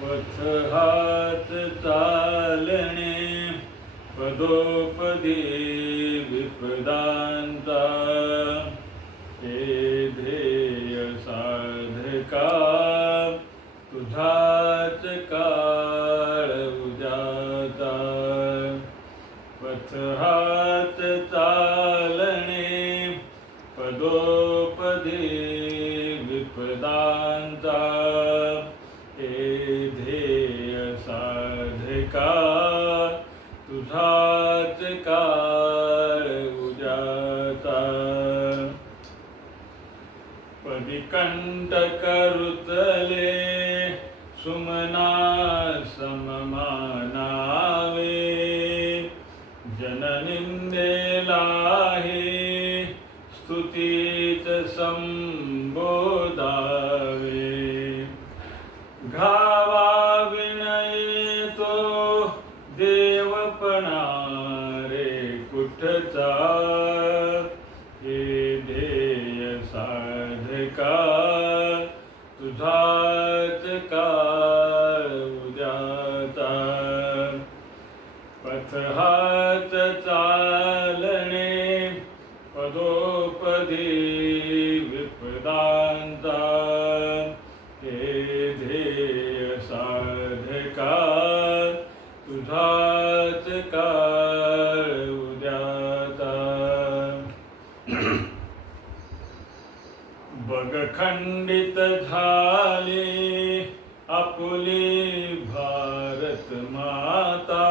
पथ हात चालणे पदोपदी विपदांता हे ध्येय साधका तुझाच काळ उद्याचा पथ हात चालणे पदोपदी विपदांता हे ध्येय साधका तुझाच काळ उद्याचा पदी कंटक रुतले सुमना सममानावे जननिंदेला हे स्तुतीत संबोधावे घावा विनय तो देवपणा रे कुठचा हे ध्येय साधका तुझाच काळ उद्याचा पथ हात चालणे पदोपदी विपदांता हे ध्येय साधका तुझाच काळ उद्याचा बग खंडित झाली आपुली भारत माता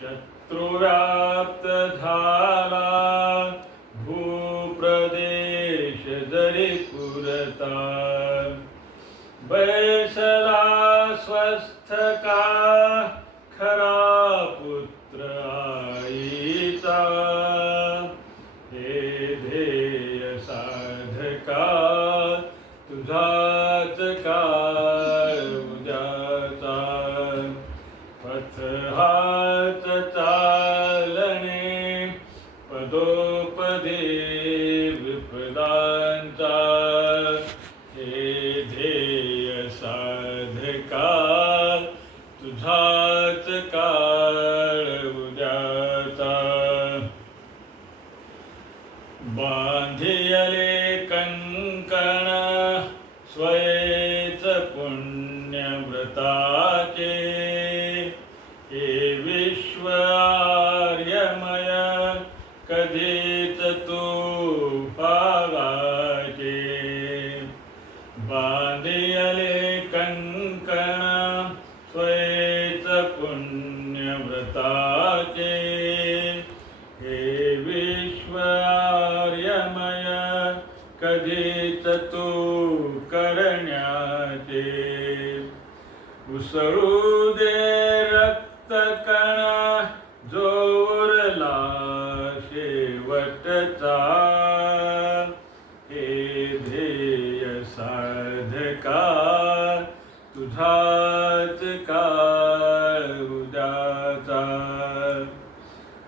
शत्रुव्याप्त झाला भूप्रदेश जरी पुरता बैसला स्वस्थ का खरा पुत्र आईचा हे ध्येय साधका तुझाच काळ उद्याचा पथ हात चालणे पदोपदी विपदांता हे ध्येय साधका तुझाच काळ उद्याचा बांधियले कंकण स्वयेच पुण्यव्रताचे हे विश्व आर्यमय कधीच तू पावाचे बांधियले कंकण स्वयेच पुण्यव्रताचे हे विश्व आर्यमय कधीच तू करण्याचे उसळू दे रक्तकण जो उरला शेवटचा हे ध्येय साधका तुझाच काळ उद्याचा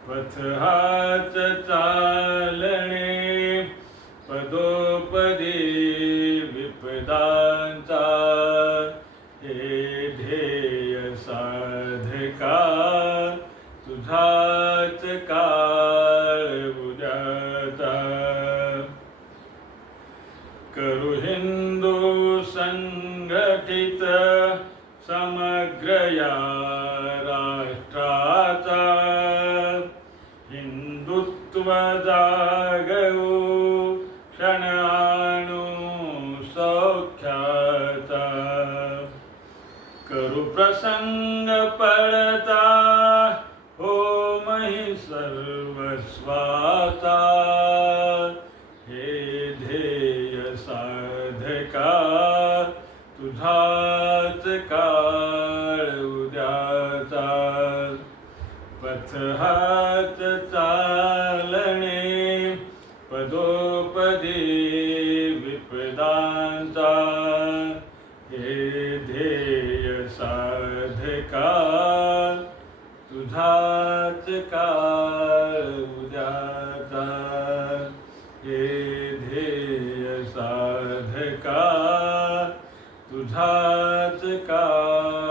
पथ हात चालणे पदोपदी विपदांता हे ध्येय साधका तुझाच काळ उद्याचा करू हिंदू संघटित समग्र या राष्ट्राचा हिंदुत्व जागवू क्षण आणू सौख्याचा करू प्रसंग पडता हो मही सर्वस्वाचा हे ध्येय साधका तुझाच काळ उद्याचा पथ हात चालणे पदोपदी विपदांता हे ध्येय साधका तुझाच काळ उद्याचा हे ध्येय साधका तुझा काळ